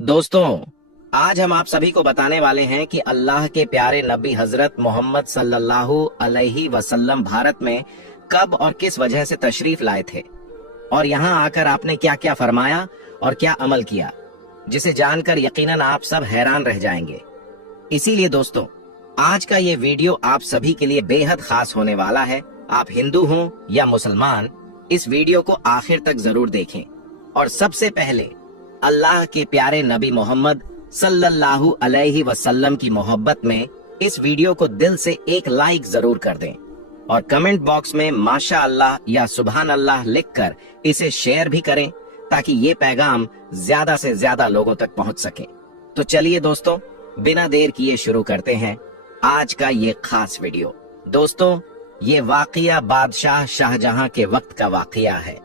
दोस्तों, आज हम आप सभी को बताने वाले हैं कि अल्लाह के प्यारे नबी हजरत मोहम्मद सल्लल्लाहु अलैहि वसल्लम भारत में कब और किस वजह से तशरीफ लाए थे और यहाँ आकर आपने क्या क्या फरमाया और क्या अमल किया, जिसे जानकर यकीनन आप सब हैरान रह जाएंगे। इसीलिए दोस्तों, आज का ये वीडियो आप सभी के लिए बेहद खास होने वाला है। आप हिंदू हों या मुसलमान, इस वीडियो को आखिर तक जरूर देखें और सबसे पहले अल्लाह के प्यारे नबी मोहम्मद सल्लल्लाहु अलैहि वसल्लम की मोहब्बत में इस वीडियो को दिल से एक लाइक जरूर कर दें और कमेंट बॉक्स में माशा अल्लाह या सुभान अल्लाह लिखकर इसे शेयर भी करें ताकि ये पैगाम ज्यादा से ज्यादा लोगों तक पहुंच सके। तो चलिए दोस्तों, बिना देर किए शुरू करते हैं आज का ये खास वीडियो। दोस्तों, ये वाकया बादशाह शाहजहां के वक्त का वाकया है।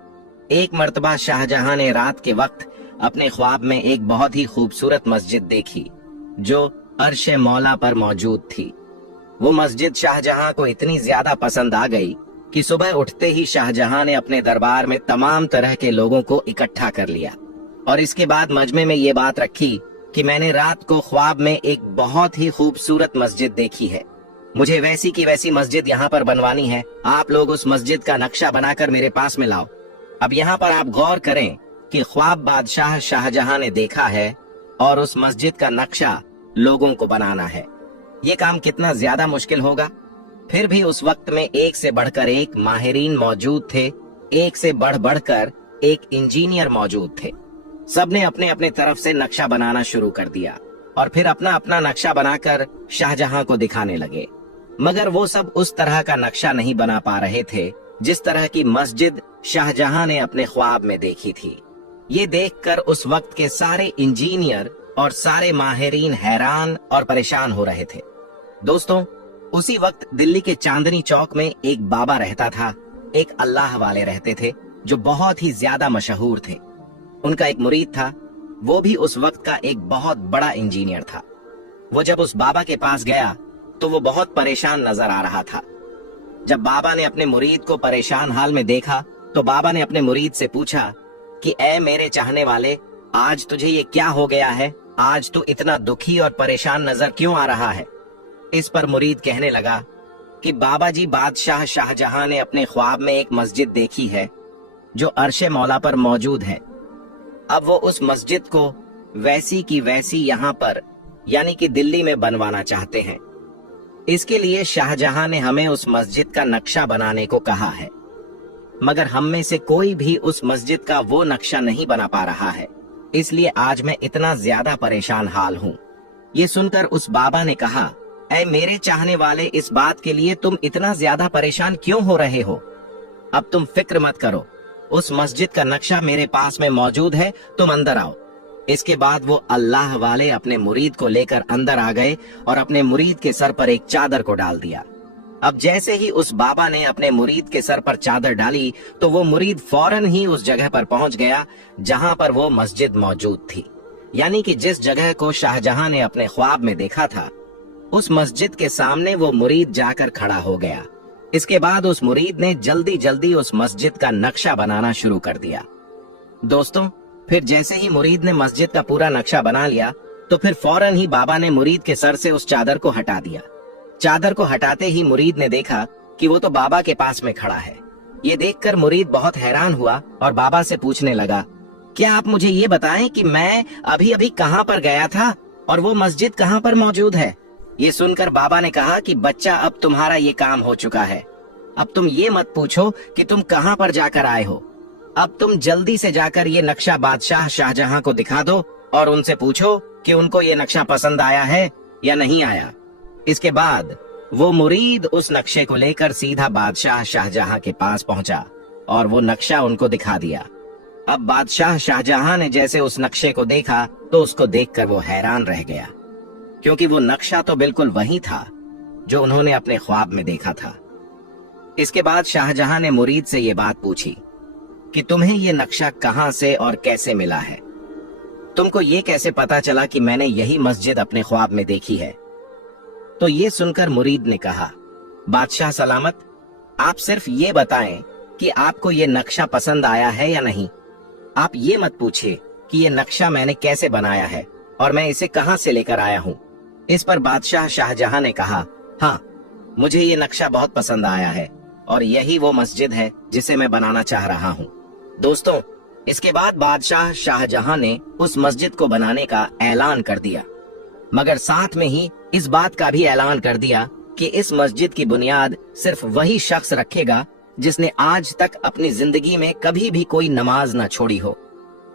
एक मर्तबा शाहजहां ने रात के वक्त अपने ख्वाब में एक बहुत ही खूबसूरत मस्जिद देखी जो अर्श मौला पर मौजूद थी। वो मस्जिद शाहजहां को इतनी ज्यादा पसंद आ गई कि सुबह उठते ही शाहजहां ने अपने दरबार में तमाम तरह के लोगों को इकट्ठा कर लिया और इसके बाद मजमे में ये बात रखी कि मैंने रात को ख्वाब में एक बहुत ही खूबसूरत मस्जिद देखी है। मुझे वैसी की वैसी मस्जिद यहाँ पर बनवानी है। आप लोग उस मस्जिद का नक्शा बनाकर मेरे पास में लाओ। अब यहाँ पर आप गौर करें कि ख्वाब बादशाह शाहजहां ने देखा है और उस मस्जिद का नक्शा लोगों को बनाना है। ये काम कितना ज्यादा मुश्किल होगा। फिर भी उस वक्त में एक से बढ़कर एक माहिरीन मौजूद थे, एक से बढ़कर एक इंजीनियर मौजूद थे। सबने अपने अपने तरफ से नक्शा बनाना शुरू कर दिया और फिर अपना अपना नक्शा बनाकर शाहजहां को दिखाने लगे। मगर वो सब उस तरह का नक्शा नहीं बना पा रहे थे जिस तरह की मस्जिद शाहजहां ने अपने ख्वाब में देखी थी। ये देखकर उस वक्त के सारे इंजीनियर और सारे माहिरीन हैरान और परेशान हो रहे थे। दोस्तों, उसी वक्त दिल्ली के चांदनी चौक में एक बाबा रहता था। एक अल्लाह वाले रहते थे जो बहुत ही ज्यादा मशहूर थे। उनका एक मुरीद था, वो भी उस वक्त का एक बहुत बड़ा इंजीनियर था। वो जब उस बाबा के पास गया तो वो बहुत परेशान नजर आ रहा था। जब बाबा ने अपने मुरीद को परेशान हाल में देखा तो बाबा ने अपने मुरीद से पूछा कि ऐ मेरे चाहने वाले, आज तुझे ये क्या हो गया है? आज तू इतना दुखी और परेशान नजर क्यों आ रहा है? इस पर मुरीद कहने लगा कि बाबा जी, बादशाह शाहजहां ने अपने ख्वाब में एक मस्जिद देखी है जो अर्शे मौला पर मौजूद है। अब वो उस मस्जिद को वैसी की वैसी यहाँ पर यानी कि दिल्ली में बनवाना चाहते हैं। इसके लिए शाहजहां ने हमें उस मस्जिद का नक्शा बनाने को कहा है, मगर हम में से कोई भी उस मस्जिद का वो नक्शा नहीं बना पा रहा है। इसलिए आज मैं इतना ज्यादा परेशान हाल हूँ। ये सुनकर उस बाबा ने कहा, ऐ मेरे चाहने वाले, इस बात के लिए तुम इतना ज्यादा परेशान क्यों हो रहे हो? अब तुम फिक्र मत करो, उस मस्जिद का नक्शा मेरे पास में मौजूद है, तुम अंदर आओ। इसके बाद वो अल्लाह वाले अपने मुरीद को लेकर अंदर आ गए और अपने मुरीद के सर पर एक चादर को डाल दिया। अब जैसे ही उस बाबा ने अपने मुरीद के सर पर चादर डाली तो वो मुरीद फौरन ही उस जगह पर पहुंच गया जहां पर वो मस्जिद मौजूद थी, यानी कि जिस जगह को शाहजहां ने अपने ख्वाब में देखा था, उस मस्जिद के सामने वो मुरीद जाकर खड़ा हो गया। इसके बाद उस मुरीद ने जल्दी जल्दी उस मस्जिद का नक्शा बनाना शुरू कर दिया। दोस्तों, फिर जैसे ही मुरीद ने मस्जिद का पूरा नक्शा बना लिया तो फिर फौरन ही बाबा ने मुरीद के सर से उस चादर को हटा दिया। चादर को हटाते ही मुरीद ने देखा कि वो तो बाबा के पास में खड़ा है। ये देखकर मुरीद बहुत हैरान हुआ और बाबा से पूछने लगा, क्या आप मुझे ये बताएं कि मैं अभी अभी कहाँ पर गया था और वो मस्जिद कहाँ पर मौजूद है? ये सुनकर बाबा ने कहा कि बच्चा, अब तुम्हारा ये काम हो चुका है। अब तुम ये मत पूछो कि तुम कहाँ पर जाकर आए हो। अब तुम जल्दी से जाकर ये नक्शा बादशाह शाहजहां को दिखा दो और उनसे पूछो कि उनको ये नक्शा पसंद आया है या नहीं आया। इसके बाद वो मुरीद उस नक्शे को लेकर सीधा बादशाह शाहजहां के पास पहुंचा और वो नक्शा उनको दिखा दिया। अब बादशाह शाहजहां ने जैसे उस नक्शे को देखा तो उसको देखकर वो हैरान रह गया, क्योंकि वो नक्शा तो बिल्कुल वही था जो उन्होंने अपने ख्वाब में देखा था। इसके बाद शाहजहां ने मुरीद से ये बात पूछी कि तुम्हें ये नक्शा कहां से और कैसे मिला है? तुमको ये कैसे पता चला कि मैंने यही मस्जिद अपने ख्वाब में देखी है? तो ये सुनकर मुरीद ने कहा, बादशाह सलामत, आप सिर्फ ये बताएं कि आपको ये नक्शा पसंद आया है या नहीं। आप ये मत पूछिए कि ये नक्शा मैंने कैसे बनाया है और मैं इसे कहां से लेकर आया हूं। इस पर बादशाह शाहजहां ने कहा, हाँ, मुझे ये नक्शा बहुत पसंद आया है और यही वो मस्जिद है जिसे मैं बनाना चाह रहा हूँ। दोस्तों, इसके बाद बादशाह शाहजहां ने उस मस्जिद को बनाने का ऐलान कर दिया, मगर साथ में ही इस बात का भी ऐलान कर दिया कि इस मस्जिद की बुनियाद सिर्फ वही शख्स रखेगा जिसने आज तक अपनी जिंदगी में कभी भी कोई नमाज न छोड़ी हो,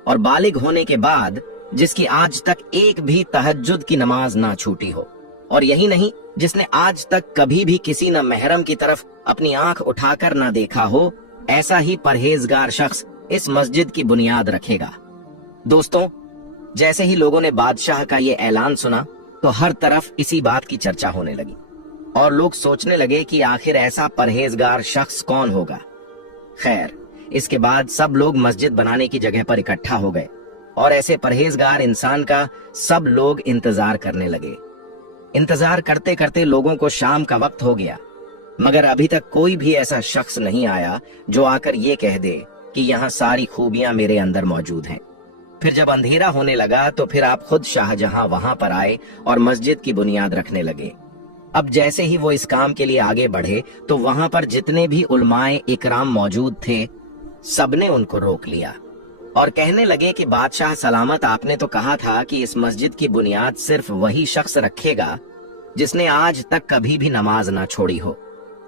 और बालिग होने के बाद जिसकी आज तक एक भी तहज्जुद की नमाज ना छूटी हो, और यही नहीं, जिसने आज तक कभी भी किसी न महरम की तरफ अपनी आंख उठाकर ना देखा हो, ऐसा ही परहेजगार शख्स इस मस्जिद की बुनियाद रखेगा। दोस्तों, जैसे ही लोगों ने बादशाह का ये ऐलान सुना तो हर तरफ इसी बात की चर्चा होने लगी और लोग सोचने लगे कि आखिर ऐसा परहेजगार शख्स कौन होगा। खैर, इसके बाद सब लोग मस्जिद बनाने की जगह पर इकट्ठा हो गए और ऐसे परहेजगार इंसान का सब लोग इंतजार करने लगे। इंतजार करते करते लोगों को शाम का वक्त हो गया, मगर अभी तक कोई भी ऐसा शख्स नहीं आया जो आकर ये कह दे कि यहाँ सारी खूबियां मेरे अंदर मौजूद हैं। फिर जब अंधेरा होने लगा तो फिर आप खुद शाहजहां वहां पर आए और मस्जिद की बुनियाद रखने लगे। अब जैसे ही वो इस काम के लिए आगे बढ़े तो वहां पर जितने भी उलमाए इकराम मौजूद थे, सबने उनको रोक लिया और कहने लगे कि बादशाह सलामत, आपने तो कहा था कि इस मस्जिद की बुनियाद सिर्फ वही शख्स रखेगा जिसने आज तक कभी भी नमाज ना छोड़ी हो,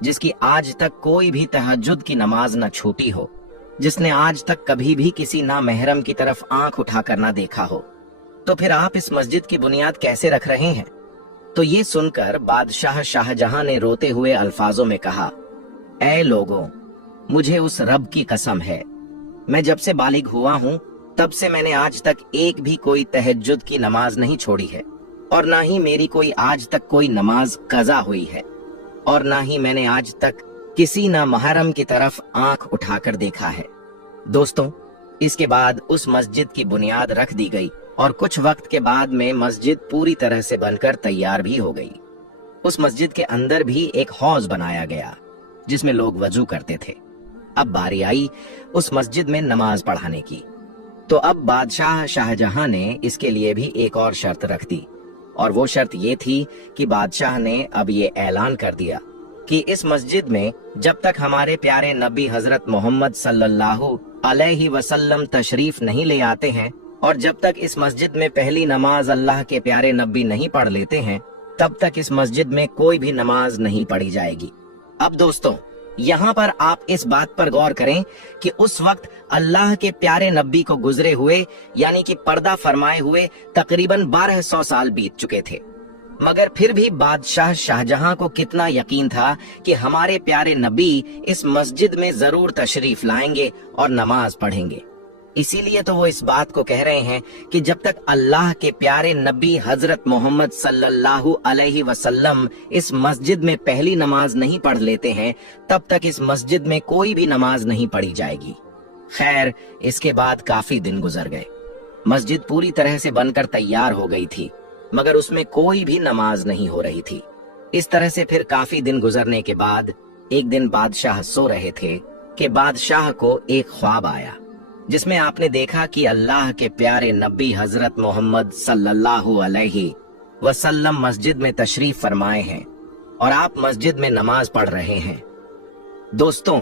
जिसकी आज तक कोई भी तहज्जुद की नमाज न छूटी हो, जिसने आज तक कभी भी किसी ना महरम की तरफ आंख उठाकर ना देखा हो। तो फिर आप इस मस्जिद की बुनियाद कैसे रख रहे हैं? तो ये सुनकर बादशाह शाहजहां ने रोते हुए अल्फाजों में कहा, ऐ लोगों, मुझे उस रब की कसम है, मैं जब से बालिग हुआ हूँ तब से मैंने आज तक एक भी कोई तहज्जुद की नमाज नहीं छोड़ी है, और ना ही मेरी कोई आज तक कोई नमाज कज़ा हुई है, और ना ही मैंने आज तक किसी ना महरम की तरफ आंख उठाकर देखा है। दोस्तों, इसके बाद उस मस्जिद की बुनियाद रख दी गई और कुछ वक्त के बाद में मस्जिद पूरी तरह से बनकर तैयार भी हो गई। उस मस्जिद के अंदर भी एक हौज बनाया गया जिसमें लोग वजू करते थे। अब बारी आई उस मस्जिद में नमाज पढ़ाने की, तो अब बादशाह शाहजहां ने इसके लिए भी एक और शर्त रख दी, और वो शर्त ये थी कि बादशाह ने अब ये ऐलान कर दिया कि इस मस्जिद में जब तक हमारे प्यारे नबी हजरत मोहम्मद सल्लल्लाहु अलैहि वसल्लम तशरीफ नहीं ले आते हैं, और जब तक इस मस्जिद में पहली नमाज अल्लाह के प्यारे नबी नहीं पढ़ लेते हैं, तब तक इस मस्जिद में कोई भी नमाज नहीं पढ़ी जाएगी। अब दोस्तों, यहाँ पर आप इस बात पर गौर करें कि उस वक्त अल्लाह के प्यारे नबी को गुजरे हुए यानी कि पर्दा फरमाए हुए तकरीबन 1200 साल बीत चुके थे, मगर फिर भी बादशाह शाहजहां को कितना यकीन था कि हमारे प्यारे नबी इस मस्जिद में जरूर तशरीफ लाएंगे और नमाज पढ़ेंगे। इसीलिए तो वो इस बात को कह रहे हैं कि जब तक अल्लाह के प्यारे नबी हजरत मोहम्मद सल्लल्लाहु अलैहि वसल्लम इस मस्जिद में पहली नमाज नहीं पढ़ लेते हैं, तब तक इस मस्जिद में कोई भी नमाज नहीं पढ़ी जाएगी। खैर, इसके बाद काफी दिन गुजर गए। मस्जिद पूरी तरह से बनकर तैयार हो गई थी, मगर उसमें कोई भी नमाज नहीं हो रही थी। इस तरह से फिर काफी दिन गुजरने के बाद एक दिन बादशाह सो रहे थे कि बादशाह को एक ख्वाब आया, जिसमें आपने देखा कि अल्लाह के प्यारे नबी हजरत मोहम्मद सल्लल्लाहु अलैहि वसल्लम मस्जिद में तशरीफ फरमाए हैं और आप मस्जिद में नमाज पढ़ रहे हैं। दोस्तों,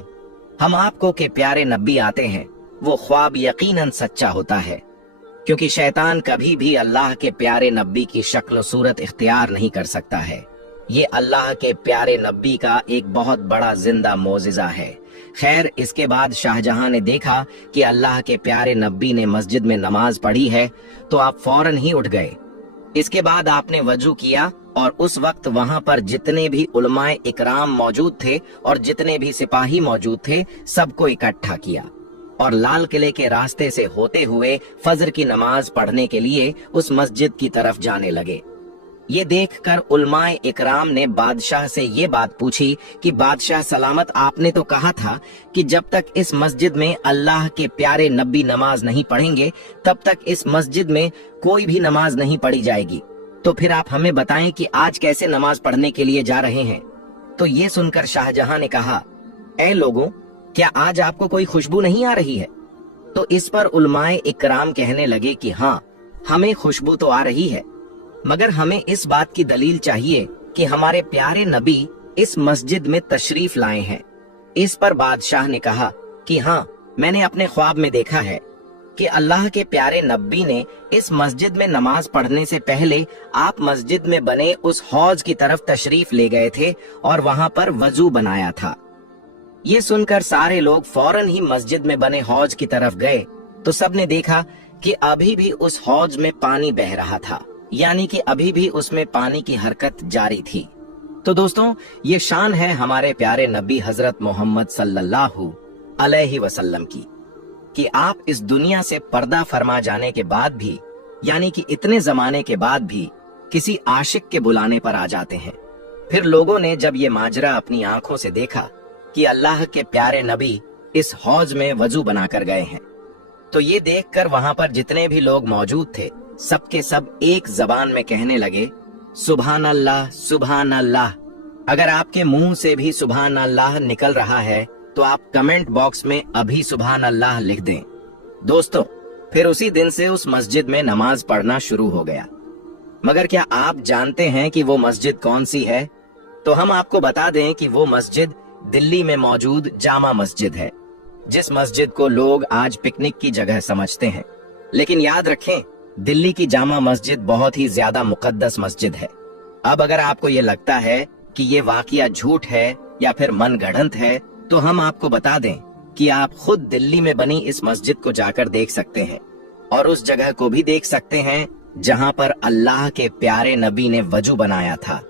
हम आपको के प्यारे नबी आते हैं, वो ख्वाब यकीनन सच्चा होता है, क्योंकि शैतान कभी भी अल्लाह के प्यारे नबी की शक्ल सूरत इख्तियार नहीं कर सकता है। ये अल्लाह के प्यारे नबी का एक बहुत बड़ा जिंदा मोजिजा है। खैर, इसके बाद शाहजहां ने देखा कि अल्लाह के प्यारे नबी ने मस्जिद में नमाज पढ़ी है, तो आप फौरन ही उठ गए। इसके बाद आपने वजू किया और उस वक्त वहां पर जितने भी उलमाए इकराम मौजूद थे और जितने भी सिपाही मौजूद थे, सबको इकट्ठा किया और लाल किले के रास्ते से होते हुए फजर की नमाज पढ़ने के लिए उस मस्जिद की तरफ जाने लगे। ये देखकर उलमाए इकराम ने बादशाह से ये बात पूछी कि बादशाह सलामत, आपने तो कहा था कि जब तक इस मस्जिद में अल्लाह के प्यारे नबी नमाज नहीं पढ़ेंगे, तब तक इस मस्जिद में कोई भी नमाज नहीं पढ़ी जाएगी। तो फिर आप हमें बताएं कि आज कैसे नमाज पढ़ने के लिए जा रहे हैं। तो ये सुनकर शाहजहां ने कहा, ऐ लोगों, क्या आज आपको कोई खुशबू नहीं आ रही है? तो इस पर उलमाए इकराम कहने लगे कि हाँ, हमें खुशबू तो आ रही है, मगर हमें इस बात की दलील चाहिए कि हमारे प्यारे नबी इस मस्जिद में तशरीफ लाए हैं। इस पर बादशाह ने कहा कि हाँ, मैंने अपने ख्वाब में देखा है कि अल्लाह के प्यारे नबी ने इस मस्जिद में नमाज पढ़ने से पहले आप मस्जिद में बने उस हौज की तरफ तशरीफ ले गए थे और वहां पर वजू बनाया था। ये सुनकर सारे लोग फौरन ही मस्जिद में बने हौज की तरफ गए तो सबने देखा कि अभी भी उस हौज में पानी बह रहा था, यानी कि अभी भी उसमें पानी की हरकत जारी थी। तो दोस्तों, ये शान है हमारे प्यारे नबी हजरत मोहम्मद सल्लल्लाहु अलैहि वसल्लम की कि आप इस दुनिया से पर्दा फरमा जाने के बाद भी, यानी कि इतने जमाने के बाद भी, किसी आशिक के बुलाने पर आ जाते हैं। फिर लोगों ने जब ये माजरा अपनी आंखों से देखा कि अल्लाह के प्यारे नबी इस हौज में वजू बनाकर गए हैं, तो ये देखकर वहां पर जितने भी लोग मौजूद थे, सबके सब एक जबान में कहने लगे, सुभान अल्लाह, सुभान अल्लाह। अगर आपके मुंह से भी सुभान अल्लाह निकल रहा है तो आप कमेंट बॉक्स में अभी सुभान अल्लाह लिख दें। दोस्तों, फिर उसी दिन से उस मस्जिद में नमाज पढ़ना शुरू हो गया। मगर क्या आप जानते हैं कि वो मस्जिद कौन सी है? तो हम आपको बता दें कि वो मस्जिद दिल्ली में मौजूद जामा मस्जिद है, जिस मस्जिद को लोग आज पिकनिक की जगह समझते हैं। लेकिन याद रखें, दिल्ली की जामा मस्जिद बहुत ही ज्यादा मुकद्दस मस्जिद है। अब अगर आपको ये लगता है कि ये वाकया झूठ है या फिर मनगढ़ंत है, तो हम आपको बता दें कि आप खुद दिल्ली में बनी इस मस्जिद को जाकर देख सकते हैं और उस जगह को भी देख सकते हैं जहां पर अल्लाह के प्यारे नबी ने वजू बनाया था।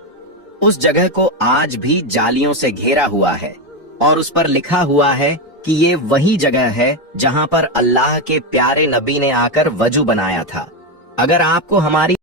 उस जगह को आज भी जालियों से घेरा हुआ है और उस पर लिखा हुआ है कि ये वही जगह है जहां पर अल्लाह के प्यारे नबी ने आकर वजू बनाया था। अगर आपको हमारी